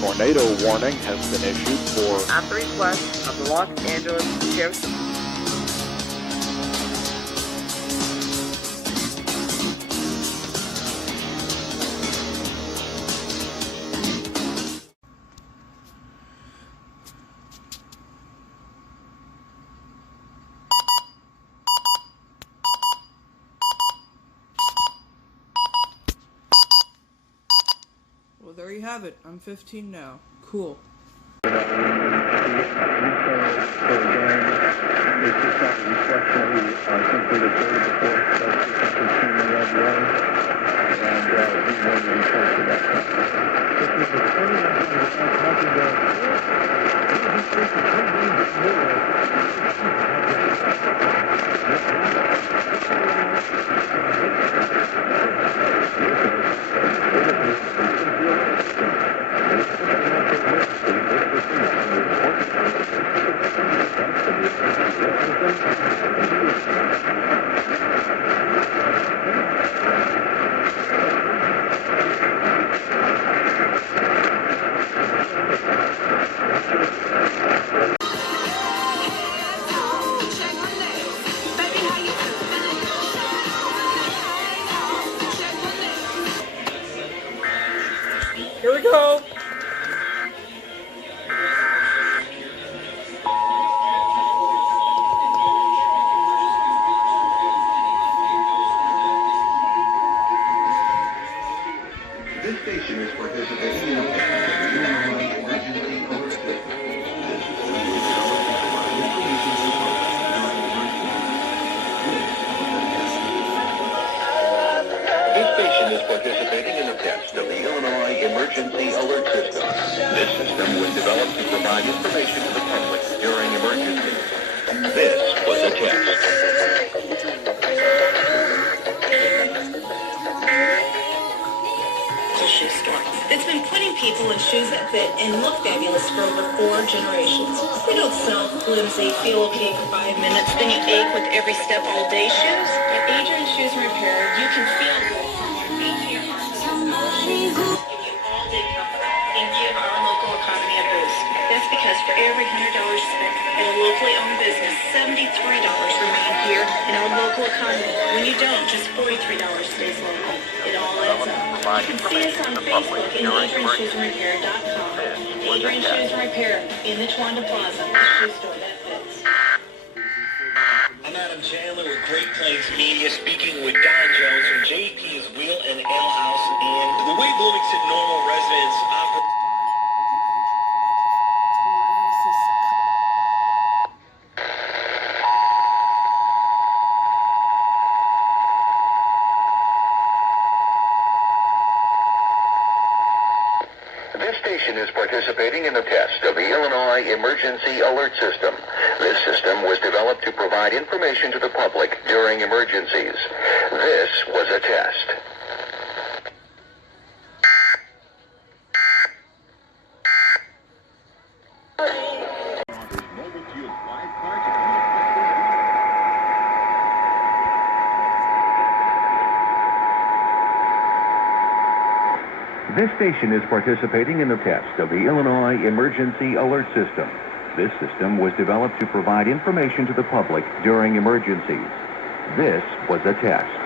tornado warning has been issued for... At the request of the Los Angeles Sheriff's Department. Well, there you have it. I'm 15 now. Cool. Here we go! This station is participating in a emergency alert system. This station is participating in a test of the Illinois Emergency Alert System. This system was developed to provide information to the public during emergencies. This was a test. Shoe store that's been putting people in shoes that fit and look fabulous for over 4 generations. They don't smell flimsy, feel okay for 5 minutes, then you ache with every step all day. Shoes at Adrian Shoes and Repair, you can feel good from your feet to your arms. Give you all day comfort and give our local economy a boost. That's because for every $100 spent at a locally owned business, $73 remain here in our local economy. When you don't, just $43 stays local. It all adds up. You can see us on Facebook and AdrianShoesAndRepair.com. Adrian Shoes and Repair in the Twanda Plaza, the shoe store that fits. I'm Adam Chandler with Great Plains Media, speaking with Don Jones from JP's Wheel and Ale House in the way Bloomington normal residents operate. This station is participating in the test of the Illinois Emergency Alert System. This system was developed to provide information to the public during emergencies. This was a test. This station is participating in the test of the Illinois Emergency Alert System. This system was developed to provide information to the public during emergencies. This was a test.